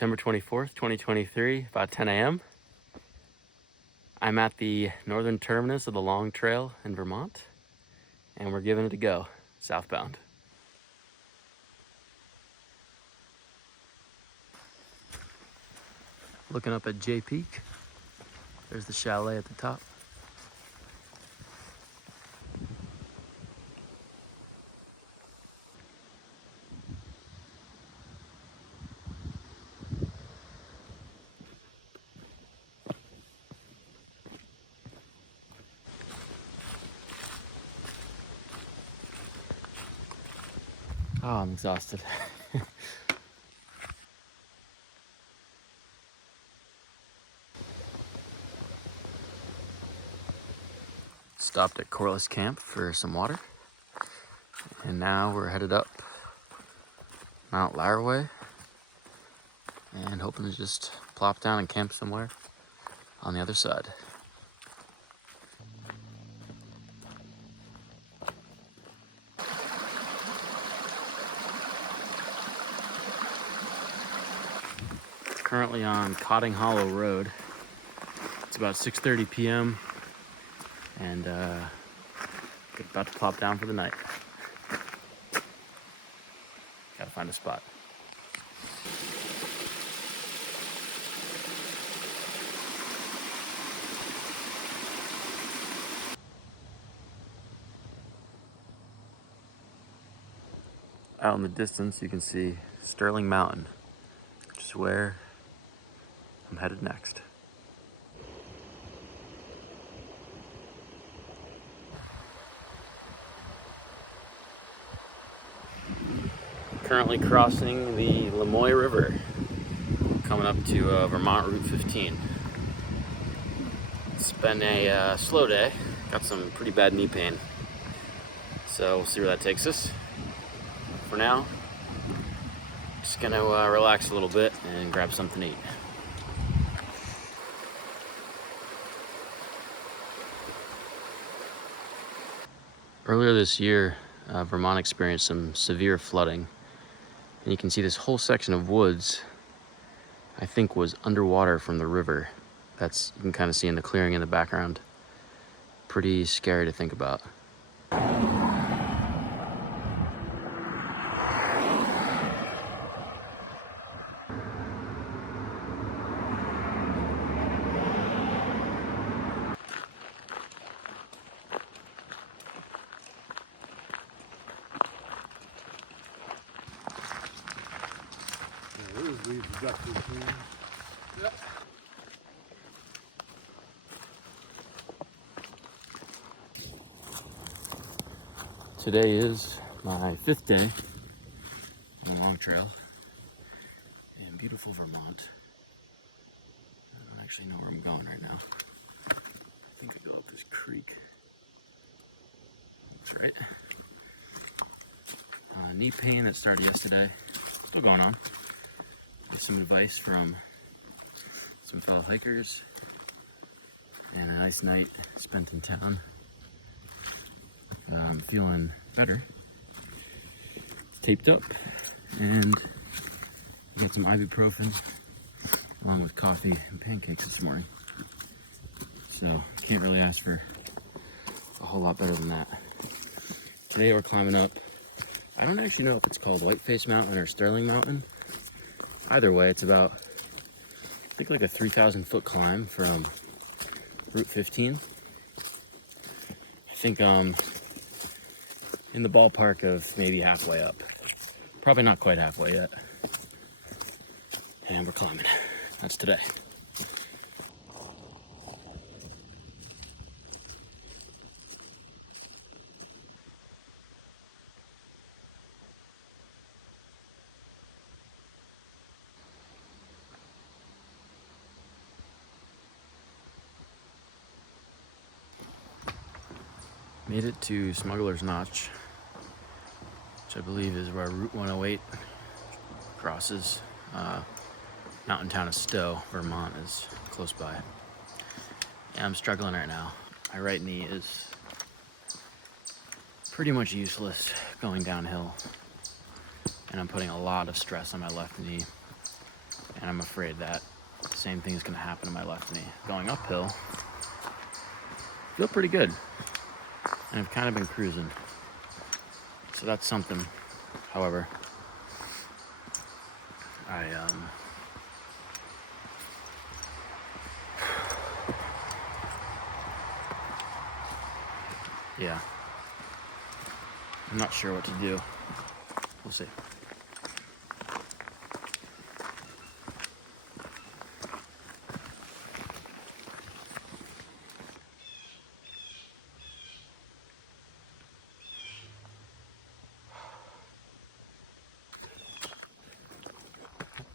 September 24th, 2023, about 10 a.m. I'm at the northern terminus of the long trail in Vermont, and we're giving it a go, southbound. Looking up at J Peak. There's the chalet at the top. Oh, I'm exhausted. Stopped at Corliss Camp for some water. And now we're headed up Mount Laraway and hoping to just plop down and camp somewhere on the other side. Currently on Cotting Hollow Road. It's about 6:30 p.m. and about to plop down for the night. Gotta find a spot. Out in the distance, you can see Sterling Mountain, which is where I'm headed next. Currently crossing the Lamoille River, coming up to Vermont Route 15. It's been a slow day. Got some pretty bad knee pain, so we'll see where that takes us. For now, just gonna relax a little bit and grab something to eat. Earlier this year, Vermont experienced some severe flooding, and you can see this whole section of woods, I think, was underwater from the river. You can kind of see in the clearing in the background. Pretty scary to think about. Today is my 5th day on the long trail in beautiful Vermont. I don't actually know where I'm going right now. I think I go up this creek. That's right. Knee pain that started yesterday, still going on. With some advice from some fellow hikers and a nice night spent in town. I'm feeling better. It's taped up, and got some ibuprofen along with coffee and pancakes this morning. So can't really ask for a whole lot better than that. Today we're climbing up. I don't actually know if it's called Whiteface Mountain or Sterling Mountain. Either way, it's about, I think, like a 3,000 foot climb from Route 15. I think in the ballpark of maybe halfway up. Probably not quite halfway yet. And we're climbing. That's today. Made it to Smuggler's Notch, which I believe is where Route 108 crosses. Mountain town of Stowe, Vermont is close by. Yeah, I'm struggling right now. My right knee is pretty much useless going downhill, and I'm putting a lot of stress on my left knee. And I'm afraid that the same thing is going to happen to my left knee. Going uphill, feel pretty good. And I've kind of been cruising. So that's something. However, yeah, I'm not sure what to do. We'll see.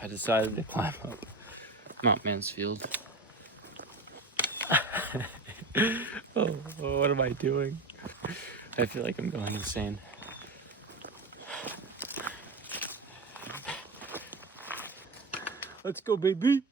I decided to climb up Mount Mansfield. Oh, what am I doing? I feel like I'm going insane. Let's go, baby.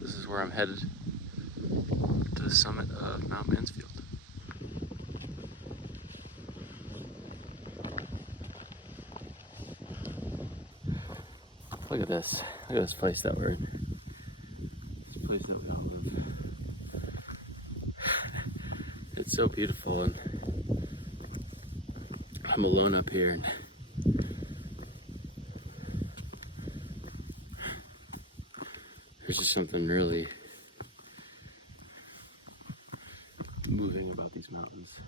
This is where I'm headed, to the summit of Mount Mansfield. Look at this. Look at this place that we're in. This place that we all live. It's so beautiful, and I'm alone up here, and there's just something really moving about these mountains.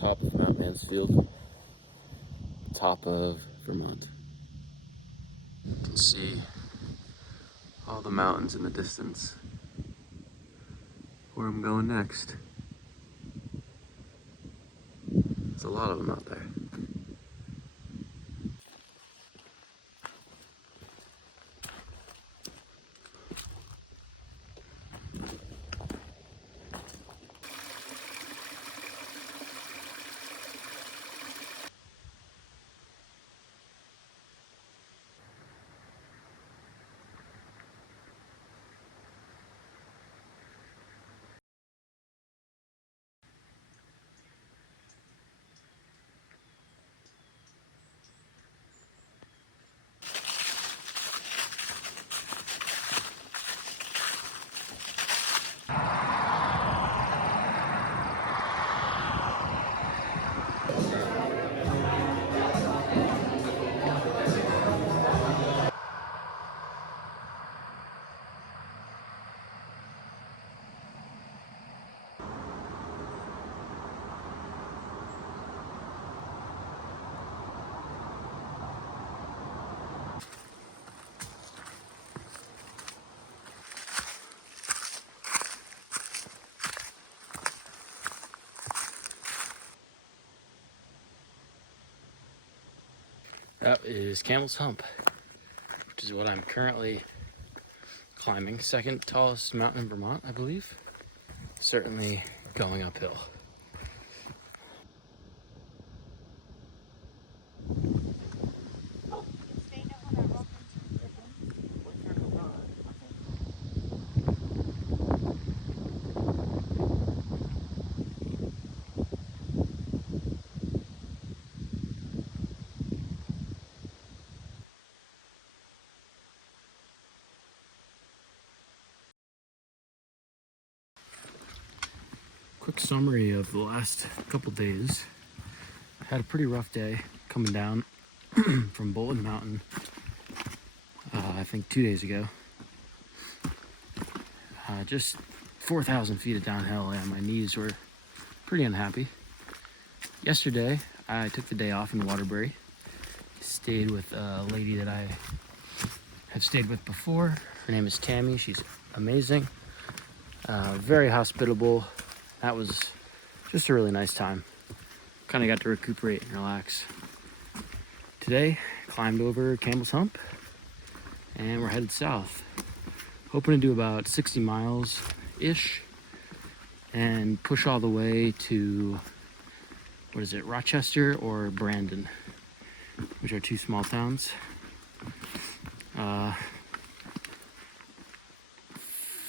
Top of Mount Mansfield, top of Vermont. You can see all the mountains in the distance. Where I'm going next. There's a lot of them out there. That is Camels Hump, which is what I'm currently climbing. Second tallest mountain in Vermont, I believe. Certainly going uphill. Quick summary of the last couple days. Had a pretty rough day coming down from Bolton Mountain, I think 2 days ago. Just 4,000 feet of downhill, and my knees were pretty unhappy. Yesterday, I took the day off in Waterbury. Stayed with a lady that I have stayed with before. Her name is Tammy. She's amazing. Very hospitable. That was just a really nice time. Kind of got to recuperate and relax. Today, climbed over Camels Hump and we're headed south. Hoping to do about 60 miles-ish and push all the way to, what is it, Rochester or Brandon, which are two small towns.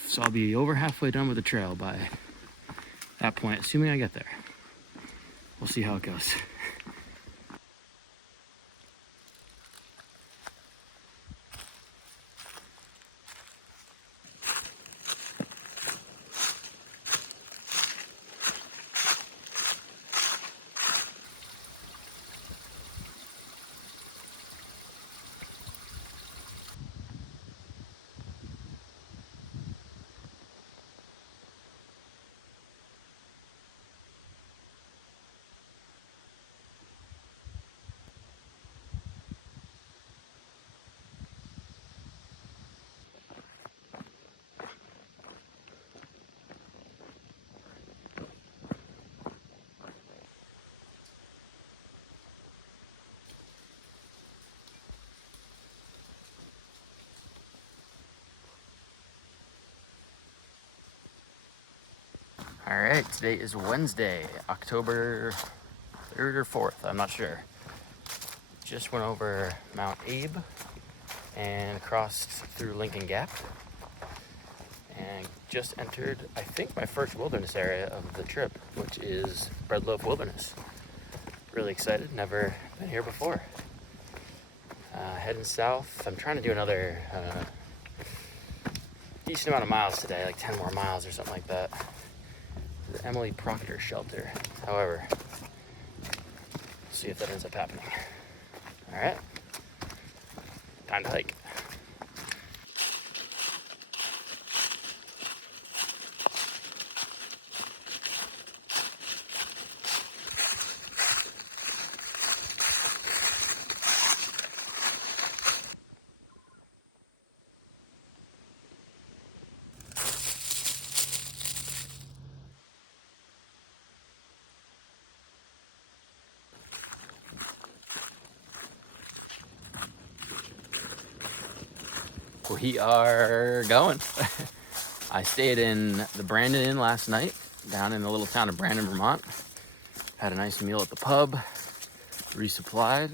So I'll be over halfway done with the trail by that point, assuming I get there. We'll see how it goes. All right, today is Wednesday, October 3rd or 4th, I'm not sure. Just went over Mount Abe and crossed through Lincoln Gap and just entered, I think, my first wilderness area of the trip, which is Breadloaf Wilderness. Really excited, never been here before. Heading south, I'm trying to do another decent amount of miles today, like 10 more miles or something like that. The Emily Proctor shelter. However, see if that ends up happening. All right, time to hike. We are going. I stayed in the Brandon Inn last night, down in the little town of Brandon, Vermont. Had a nice meal at the pub, resupplied,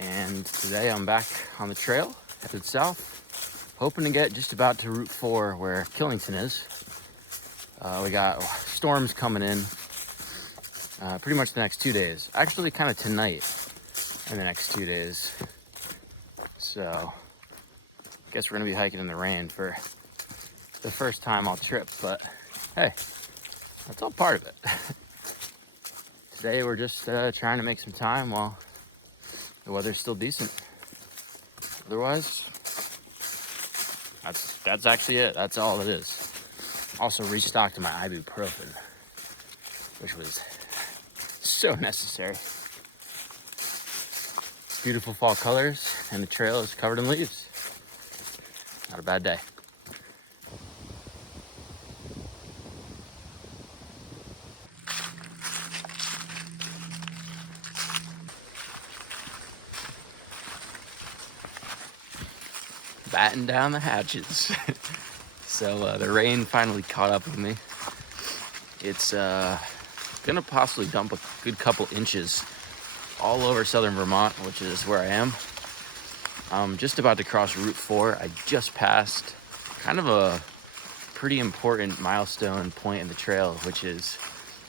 and today I'm back on the trail, headed south, hoping to get just about to Route 4 where Killington is. We got storms coming in pretty much the next 2 days. Actually, kind of tonight and the next 2 days. So guess we're gonna be hiking in the rain for the first time all trip, but hey, that's all part of it. Today we're just trying to make some time while the weather's still decent. Otherwise, that's actually it. That's all it is. Also restocked my ibuprofen, which was so necessary. Beautiful fall colors, and the trail is covered in leaves. Not a bad day. Batten down the hatches. So the rain finally caught up with me. It's gonna possibly dump a good couple inches all over southern Vermont, which is where I am. I'm just about to cross Route 4. I just passed kind of a pretty important milestone point in the trail, which is,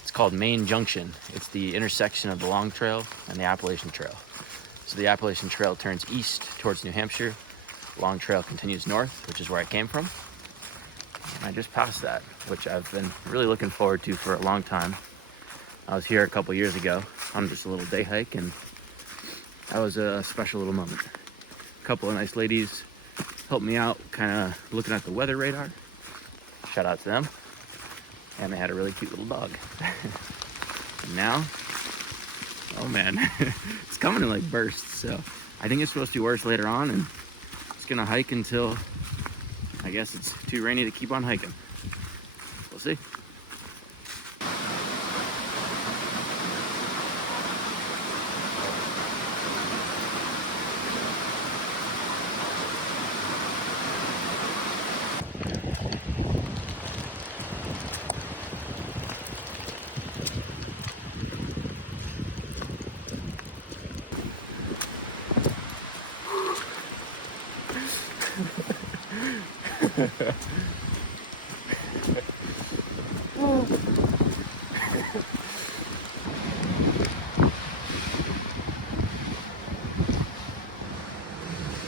it's called Main Junction. It's the intersection of the Long Trail and the Appalachian Trail. So the Appalachian Trail turns east towards New Hampshire. The Long Trail continues north, which is where I came from. And I just passed that, which I've been really looking forward to for a long time. I was here a couple years ago on just a little day hike, and that was a special little moment. A couple of nice ladies helped me out, kind of looking at the weather radar. Shout out to them. And they had a really cute little dog. And now, Oh man, it's coming in like bursts, so I think it's supposed to be worse later on, and it's gonna hike until I guess it's too rainy to keep on hiking. We'll see.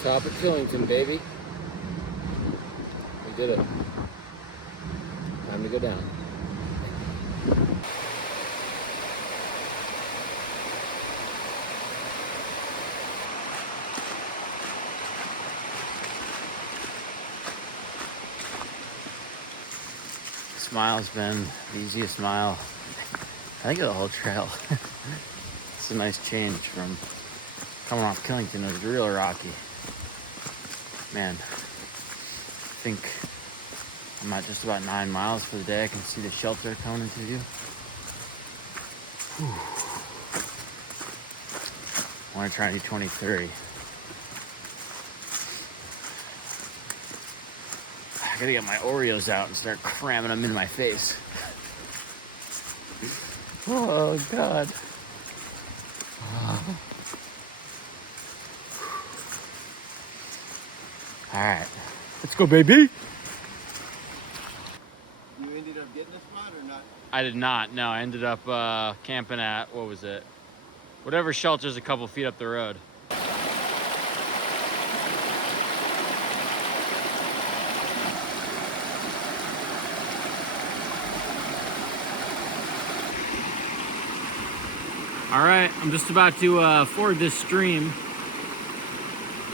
Top of Killington, baby. We did it. Time to go down. Smile's been the easiest mile, I think, of the whole trail. It's a nice change from coming off Killington. It was real rocky. Man, I think I'm at just about 9 miles for the day. I can see the shelter coming into view. Whew. I want to try and do 23. I gotta get my Oreos out and start cramming them in my face. Oh, God. Oh. All right, let's go, baby. You ended up getting a spot or not? I did not. No, I ended up camping at, what was it? Whatever shelter's a couple feet up the road. All right, I'm just about to ford this stream,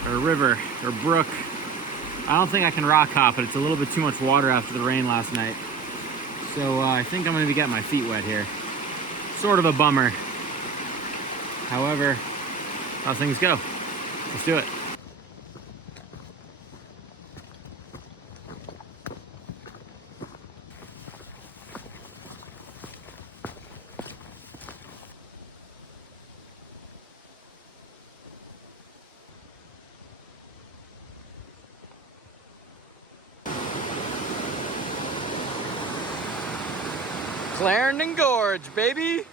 or river, or brook. I don't think I can rock hop it. It's a little bit too much water after the rain last night. So I think I'm gonna be getting my feet wet here. Sort of a bummer. However, how things go. Let's do it. Clarendon Gorge, baby!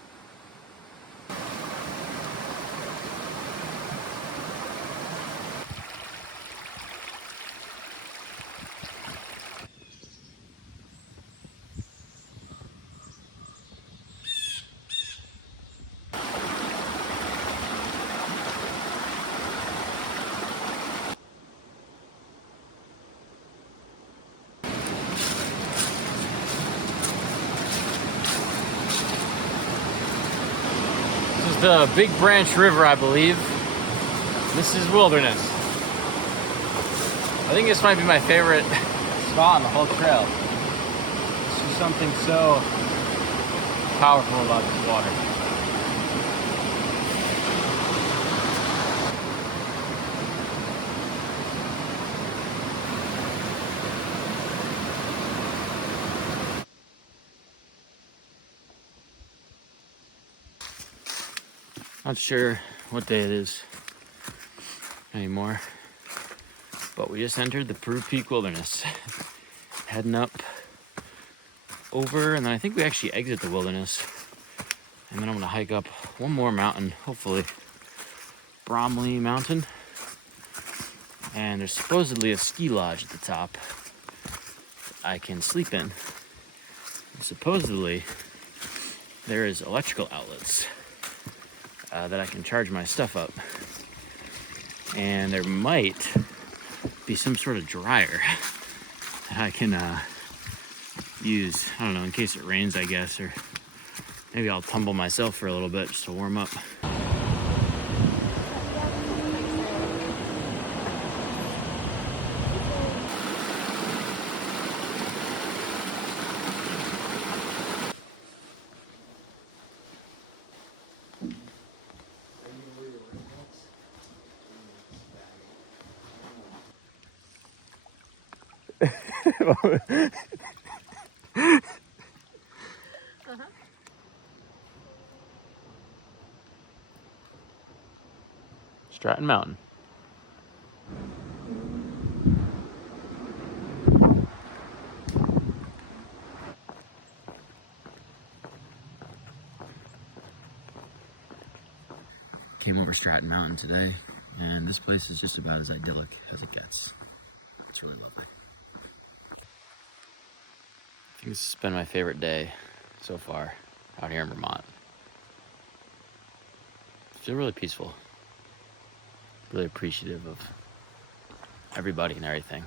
The Big Branch River, I believe. This is wilderness. I think this might be my favorite spot on the whole trail. There's just something so powerful about this water. Not sure what day it is anymore, but we just entered the Thru Peak Wilderness. Heading up over, and then I think we actually exit the wilderness. And then I'm gonna hike up one more mountain, hopefully Bromley Mountain. And there's supposedly a ski lodge at the top I can sleep in. And supposedly there is electrical outlets that I can charge my stuff up. And there might be some sort of dryer that I can use, I don't know, in case it rains, I guess, or maybe I'll tumble myself for a little bit just to warm up. Stratton Mountain. Came over Stratton Mountain today, and this place is just about as idyllic as it gets. It's really lovely. I think this has been my favorite day so far out here in Vermont. I feel really peaceful. Really appreciative of everybody and everything.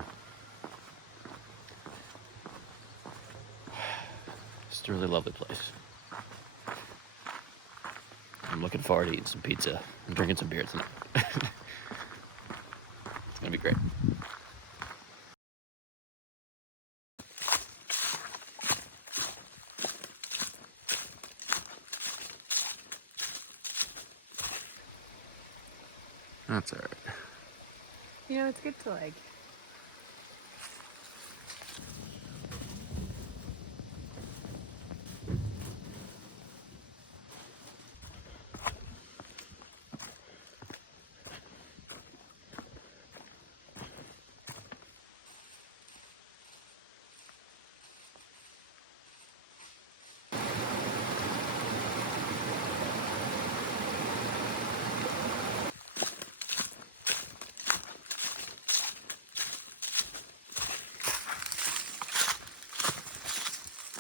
Just a really lovely place. I'm looking forward to eating some pizza and drinking some beer tonight. It's gonna be great. That's all right. You know, it's good to like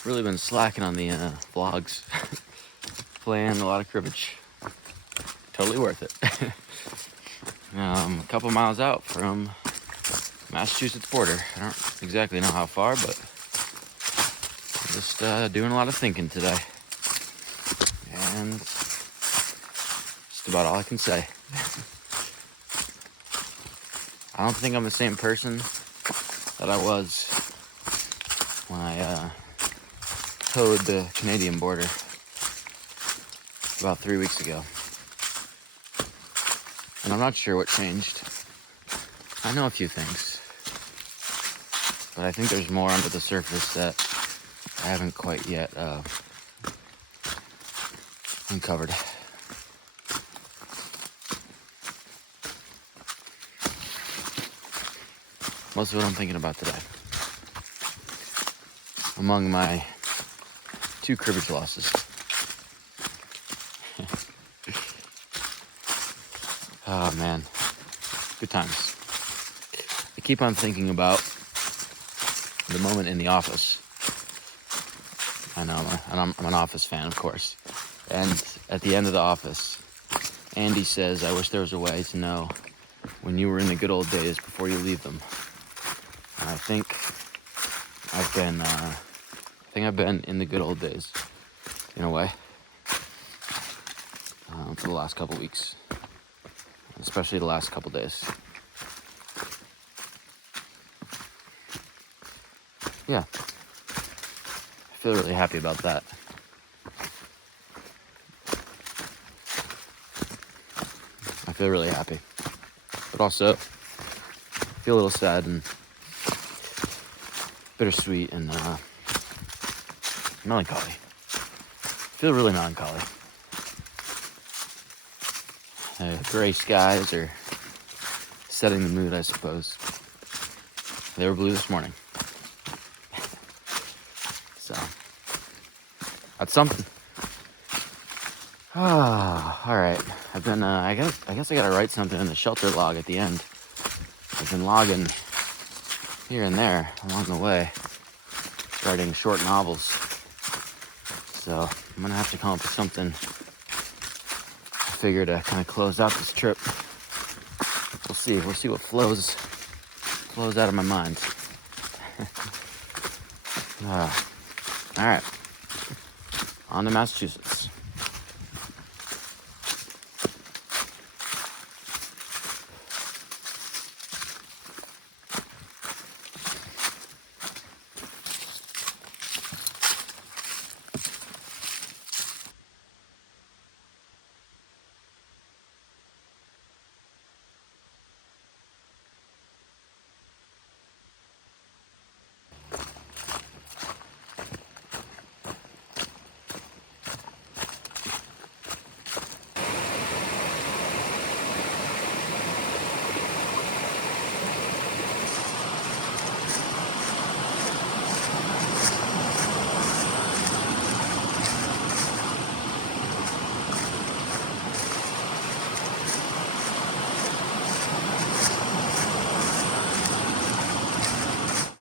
Really been slacking on the vlogs. Playing a lot of cribbage. Totally worth it. A couple miles out from Massachusetts border. I don't exactly know how far, but I'm just doing a lot of thinking today. And just about all I can say. I don't think I'm the same person that I was when I towed the Canadian border about 3 weeks ago. And I'm not sure what changed. I know a few things, but I think there's more under the surface that I haven't quite yet uncovered. Most of what I'm thinking about today. Among my 2 cribbage losses. Oh man, good times. I keep on thinking about the moment in the office. I know, I'm an Office fan, of course. And at the end of the office, Andy says, "I wish there was a way to know when you were in the good old days before you leave them." And I think I've been in the good old days, in a way, for the last couple weeks, especially the last couple days. Yeah, I feel really happy about that. I feel really happy, but also feel a little sad and bittersweet and melancholy. Feel really melancholy. Gray skies are setting the mood, I suppose. They were blue this morning. So, that's something. Ah, all right. I've been, I guess I gotta write something in the shelter log at the end. I've been logging here and there along the way, writing short novels. So I'm gonna have to come up with something. I figure to kind of close out this trip. We'll see what flows out of my mind. All right, on to Massachusetts.